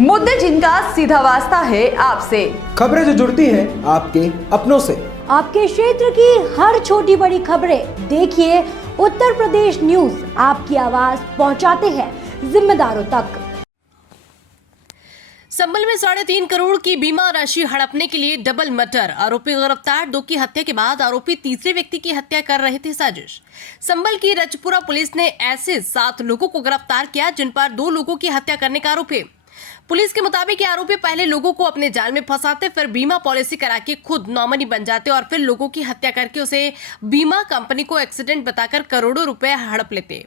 मुद्दे जिनका सीधा वास्ता है आपसे, खबरें जो जुड़ती है आपके अपनों से, आपके क्षेत्र की हर छोटी बड़ी खबरें देखिए उत्तर प्रदेश न्यूज आपकी आवाज पहुंचाते हैं जिम्मेदारों तक। संभल में 3.5 करोड़ की बीमा राशि हड़पने के लिए डबल मर्डर, आरोपी गिरफ्तार। 2 की हत्या के बाद आरोपी तीसरे व्यक्ति की हत्या कर रहे थे साजिश। संभल की रजपुरा पुलिस ने ऐसे 7 लोगों को गिरफ्तार किया जिन पर 2 लोगों की हत्या करने का आरोप है। पुलिस के मुताबिक आरोपी पहले लोगों को अपने जाल में फंसाते, फिर बीमा पॉलिसी करा के खुद नॉमिनी बन जाते और फिर लोगों की हत्या करके उसे बीमा कंपनी को एक्सीडेंट बताकर करोड़ों रुपए हड़प लेते।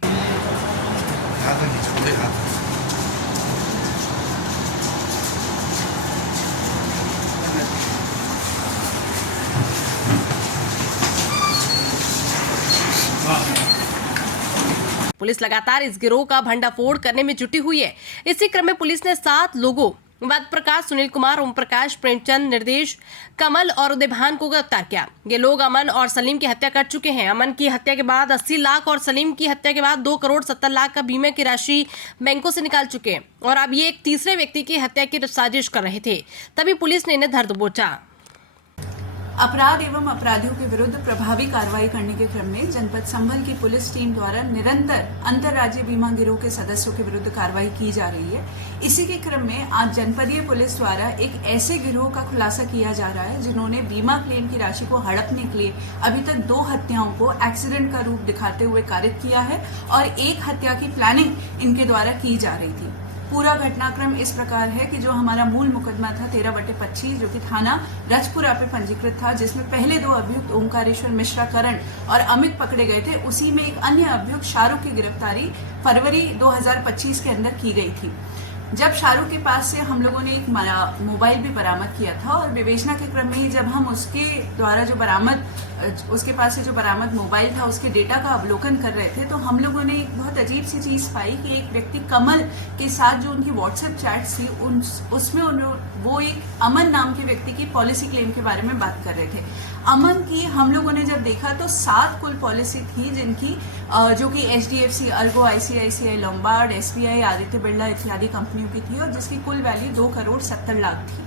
पुलिस लगातार इस गिरोह का भंडाफोड़ करने में जुटी हुई है। इसी क्रम में पुलिस ने 7 लोगों वेद प्रकाश, सुनील कुमार, ओम प्रकाश, प्रेमचंद, निर्देश, कमल और उदयभान को गिरफ्तार किया। ये लोग अमन और सलीम की हत्या कर चुके हैं। अमन की हत्या के बाद 80 लाख और सलीम की हत्या के बाद 2 करोड़ 70 लाख का बीमे की राशि बैंकों से निकाल चुके हैं और अब ये एक तीसरे व्यक्ति की हत्या की साजिश कर रहे थे। तभी पुलिस ने इन्हें धर दबोचा। अपराध एवं अपराधियों के विरुद्ध प्रभावी कार्रवाई करने के क्रम में जनपद संभल की पुलिस टीम द्वारा निरंतर अंतर्राज्यीय बीमा गिरोह के सदस्यों के विरुद्ध कार्रवाई की जा रही है। इसी के क्रम में आज जनपदीय पुलिस द्वारा एक ऐसे गिरोह का खुलासा किया जा रहा है जिन्होंने बीमा क्लेम की राशि को हड़पने के लिए अभी तक 2 हत्याओं को एक्सीडेंट का रूप दिखाते हुए कारित किया है और 1 हत्या की प्लानिंग इनके द्वारा की जा रही थी। पूरा घटनाक्रम इस प्रकार है कि जो हमारा मूल मुकदमा था 13/25 जो कि थाना रजपुरा पे पंजीकृत था, जिसमें पहले 2 अभियुक्त ओंकारेश्वर मिश्रा करण और अमित पकड़े गए थे, उसी में एक अन्य अभियुक्त शाहरुख की गिरफ्तारी फरवरी 2025 के अंदर की गई थी। जब शाहरुख के पास से हम लोगों ने एक मोबाइल भी बरामद किया था और विवेचना के क्रम में ही जब हम उसके द्वारा उसके पास से जो बरामद मोबाइल था उसके डेटा का अवलोकन कर रहे थे तो हम लोगों ने एक बहुत अजीब सी चीज पाई कि एक व्यक्ति कमल के साथ जो उनकी व्हाट्सएप चैट्स थी उसमें वो एक अमन नाम के व्यक्ति की पॉलिसी क्लेम के बारे में बात कर रहे थे। अमन की हम लोगों ने जब देखा तो 7 कुल पॉलिसी थी जिनकी जो कि HDFC, Ergo, ICICI, Lombard, SBI, Aditya Birla इत्यादि कंपनियों की थी और जिसकी कुल वैल्यू 2 करोड़ 70 लाख थी।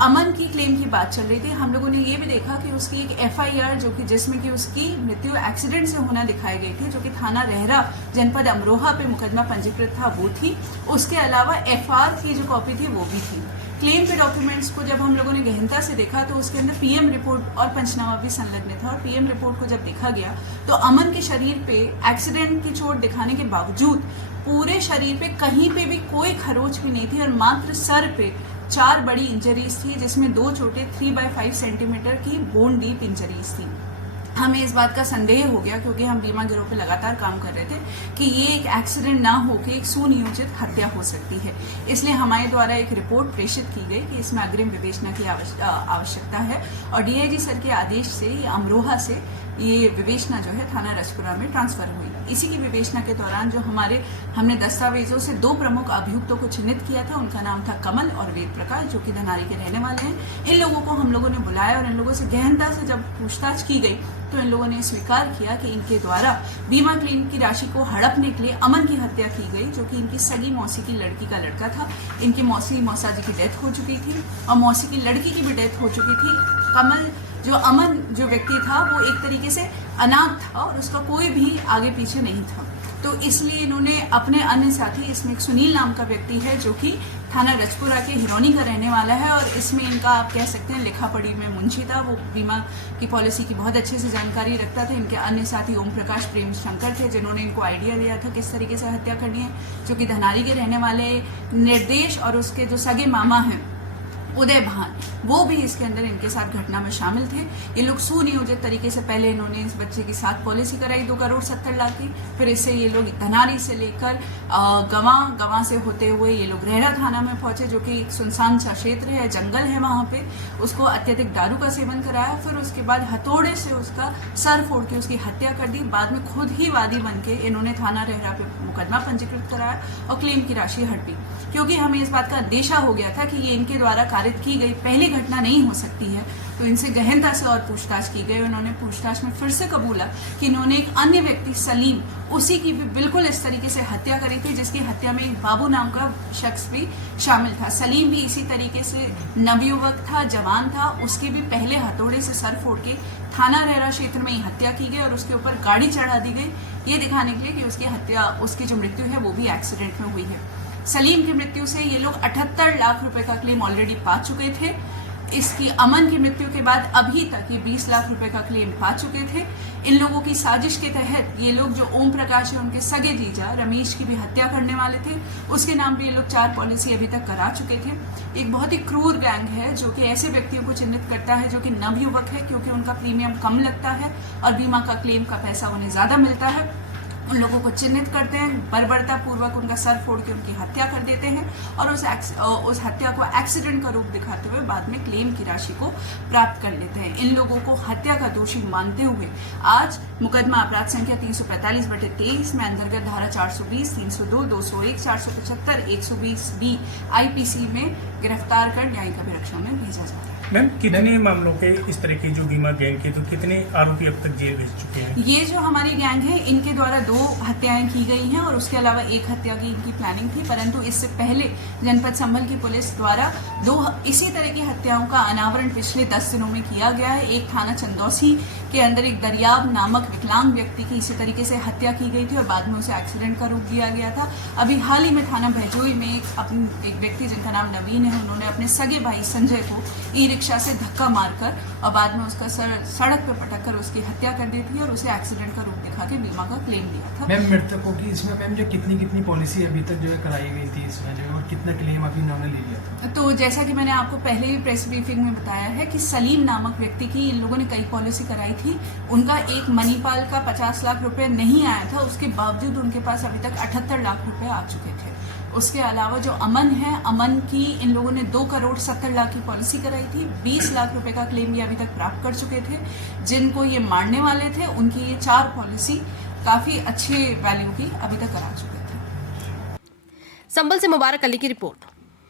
अमन की क्लेम की बात चल रही थी। हम लोगों ने ये भी देखा कि उसकी एक FIR जो कि जिसमें कि उसकी मृत्यु एक्सीडेंट से होना दिखाई गई थी, जो कि थाना रहरा जनपद अमरोहा पे मुकदमा पंजीकृत था, वो थी। उसके अलावा FR की जो कॉपी थी वो भी थी। क्लेम के डॉक्यूमेंट्स को जब हम लोगों ने गहनता से देखा तो उसके अंदर PM रिपोर्ट और पंचनामा भी संलग्न था और PM रिपोर्ट को जब देखा गया तो अमन के शरीर पे एक्सीडेंट की चोट दिखाने के बावजूद पूरे शरीर पे कहीं पे भी कोई खरोच भी नहीं थी और मात्र सर पे 4 बड़ी इंजरीज थी, जिसमें 2 चोटें 3/5 सेंटीमीटर की बोन डीप इंजरीज थी। हमें इस बात का संदेह हो गया क्योंकि हम बीमा गिरोह पे लगातार काम कर रहे थे कि ये एक एक्सीडेंट ना होकर एक सुनियोजित हत्या हो सकती है। इसलिए हमारे द्वारा एक रिपोर्ट प्रेषित की गई कि इसमें अग्रिम विवेचना की आवश्यकता है और DIG सर के आदेश से ये अमरोहा से ये विवेचना जो है थाना रजपुरा में ट्रांसफर हुई। इसी की विवेचना के दौरान जो हमने दस्तावेजों से 2 प्रमुख अभियुक्तों को चिन्हित किया था, उनका नाम था कमल और वेद प्रकाश, जो कि धनारी के रहने वाले हैं। इन लोगों को हम लोगों ने बुलाया और इन लोगों से गहनता से जब पूछताछ की गई तो इन लोगों ने स्वीकार किया कि इनके द्वारा बीमा क्लेम की राशि को हड़पने के लिए अमन की हत्या की गई, जो कि इनकी सगी मौसी की लड़की का लड़का था। इनकी मौसा जी की डेथ हो चुकी थी और मौसी की लड़की की भी डेथ हो चुकी थी। अमन जो व्यक्ति था वो एक तरीके से अनाथ था और उसका कोई भी आगे पीछे नहीं था, तो इसलिए इन्होंने अपने अन्य साथी, इसमें एक सुनील नाम का व्यक्ति है जो कि थाना रजपुरा के हिरोनी का रहने वाला है और इसमें इनका आप कह सकते हैं लिखा पढ़ी में मुंशी था, वो बीमा की पॉलिसी की बहुत अच्छे से जानकारी रखता था। इनके अन्य साथी ओम प्रकाश, प्रेम शंकर थे जिन्होंने इनको आइडिया दिया था किस तरीके से हत्या करनी है, जो कि धनारी के रहने वाले निर्देश और उसके जो सगे मामा हैं उदयभान, वो भी इसके अंदर इनके साथ घटना में शामिल थे। ये लोग सुनियोजित तरीके से पहले इन्होंने इस बच्चे की साथ पॉलिसी कराई 2 करोड़ 70 लाख की, फिर इससे ये लोग धनारी से लेकर गवां से होते हुए ये लोग रहरा थाना में पहुंचे, जो कि एक सुनसान सा क्षेत्र है, जंगल है वहां पे। उसको अत्यधिक दारू का सेवन कराया, फिर उसके बाद हथौड़े से उसका सर फोड़ के उसकी हत्या कर दी। बाद में खुद ही वादी बन के इन्होंने थाना रहरा पे मुकदमा पंजीकृत कराया और क्लेम की राशि हड़पी, क्योंकि हमें इस बात का अंदेशा हो गया था कि ये इनके द्वारा पारित की गई पहली घटना नहीं हो सकती है। तो इनसे गहनता से और पूछताछ की गई। उन्होंने पूछताछ में फिर से कबूला कि इन्होंने एक अन्य व्यक्ति सलीम, उसी की भी बिल्कुल इस तरीके से हत्या करी थी, जिसकी हत्या में एक बाबू नाम का शख्स भी शामिल था। सलीम भी इसी तरीके से नवयुवक था, जवान था। उसकी भी पहले हथौड़े से सर फोड़ के थाना रेरा क्षेत्र में ही हत्या की गई और उसके ऊपर गाड़ी चढ़ा दी गई, ये दिखाने के लिए कि उसकी हत्या, उसकी जो मृत्यु है वो भी एक्सीडेंट में हुई है। सलीम की मृत्यु से ये लोग 78 लाख रुपए का क्लेम ऑलरेडी पा चुके थे। इसकी अमन की मृत्यु के बाद अभी तक ये 20 लाख रुपए का क्लेम पा चुके थे। इन लोगों की साजिश के तहत ये लोग, जो ओम प्रकाश है उनके सगे जीजा रमेश की भी हत्या करने वाले थे, उसके नाम पे ये लोग 4 पॉलिसी अभी तक करा चुके थे। एक बहुत ही क्रूर गैंग है जो कि ऐसे व्यक्तियों को चिन्हित करता है जो कि नवयुवक है, क्योंकि उनका प्रीमियम कम लगता है और बीमा का क्लेम का पैसा उन्हें ज्यादा मिलता है। उन लोगों को चिन्हित करते हैं, बर्बरता पूर्वक उनका सर फोड़ के उनकी हत्या कर देते हैं और उस हत्या को एक्सीडेंट का रूप दिखाते हुए बाद में क्लेम की राशि को प्राप्त कर लेते हैं। इन लोगों को हत्या का दोषी मानते हुए आज मुकदमा अपराध संख्या 345/23 में अंतर्गत धारा 420, 302, 201, 475, 120B IPC में गिरफ्तार कर न्यायिक अभिरक्षा में भेजा जा रहा है। मैम, कितने मामलों के इस तरह की जो बीमा गैंग के, तो कितने आरोपी अब तक जेल भेज चुके हैं? ये जो हमारी गैंग है, इनके द्वारा 2 हत्याएं की गई हैं और उसके अलावा 1 हत्या की इनकी प्लानिंग थी, परंतु इससे पहले जनपद संभल की पुलिस द्वारा 2 इसी तरह की हत्याओं का अनावरण पिछले 10 दिनों में किया गया है। एक थाना चंदौसी के अंदर एक दरियाब नामक विकलांग व्यक्ति की इसी तरीके से हत्या की गई थी और बाद में उसे एक्सीडेंट का रूप दिया गया था। अभी हाल ही में थाना भैजोई में एक व्यक्ति जिनका नाम नवीन है, उन्होंने अपने सगे भाई संजय को ई-रिक्शा से धक्का मारकर और बाद में उसका सड़क पर पटक कर उसकी हत्या कर दी थी और उसे एक्सीडेंट का रूप दिखा के बीमा का क्लेम दिया था। मैम, मृतकों की इसमें मैम जो कितनी पॉलिसी अभी तक जो है कराई गई थी इसमें जो है, और कितना क्लेम अभी इन्होंने ले लिया था? तो जैसा कि मैंने आपको पहले ही प्रेस ब्रीफिंग में बताया है कि सलीम नामक व्यक्ति की इन लोगों ने कई पॉलिसी कराई थी। उनका एक मणिपाल का 50 लाख रुपए नहीं आया था, उसके बावजूद उनके पास अभी तक 78 लाख रुपए आ चुके थे। उसके अलावा जो अमन है, अमन की इन लोगों ने 2 करोड़ 70 लाख की पॉलिसी कराई थी। 20 लाख रुपए का क्लेम भी अभी तक प्राप्त कर चुके थे। जिनको ये मारने वाले थे उनकी ये 4 पॉलिसी काफी अच्छे वैल्यू की अभी तक करा चुके थे। संभल से मुबारक अली की रिपोर्ट।